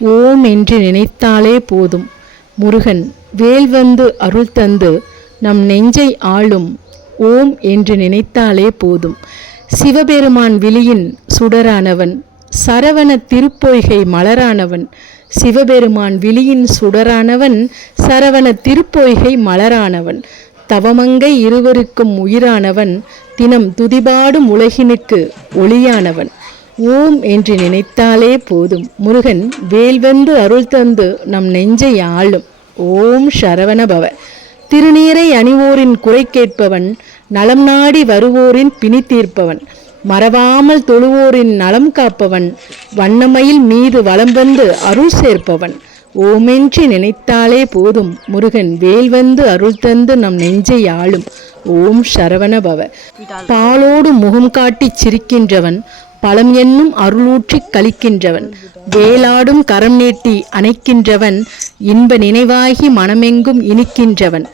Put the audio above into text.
ஓம் என்று நினைத்தாலே போதும். முருகன் வேல் வந்து அருள் தந்து நம் நெஞ்சை ஆளும். ஓம் என்று நினைத்தாலே போதும். சிவபெருமான் விழியின் சுடரானவன், சரவண திருப்பொய்கை மலரானவன். சிவபெருமான் விழியின் சுடரானவன், சரவண திருப்பொய்கை மலரானவன். தவமங்கை இருவருக்கும் உயிரானவன், தினம் துதிபாடும் உலகினுக்கு ஒளியானவன். ஓம் என்று நினைத்தாலே போதும். முருகன் வேல் வந்து அருள் தந்து நம் நெஞ்சை ஆளும். ஓம் சரவணபவ. திருநீரை அணிவோரின் குறை கேட்பவன், நலம் நாடி வருவோரின் பிணி தீர்ப்பவன், மறவாமல் தொழுவோரின் நலம் காப்பவன், வண்ணமயில் மீது வலம் வந்து அருள் சேர்ப்பவன். ஓமென்று நினைத்தாலே போதும். முருகன் வேல் வந்து அருள் தந்து நம் நெஞ்சை ஆளும். ஓம் சரவணபவ. பாலோடு முகம் காட்டி சிரிக்கின்றவன், பழம் என்னும் அருளூற்றி கழிக்கின்றவன், வேலாடும் கரம் நீட்டி அணைக்கின்றவன், இன்ப நினைவாகி மனமெங்கும் இனிக்கின்றவன்,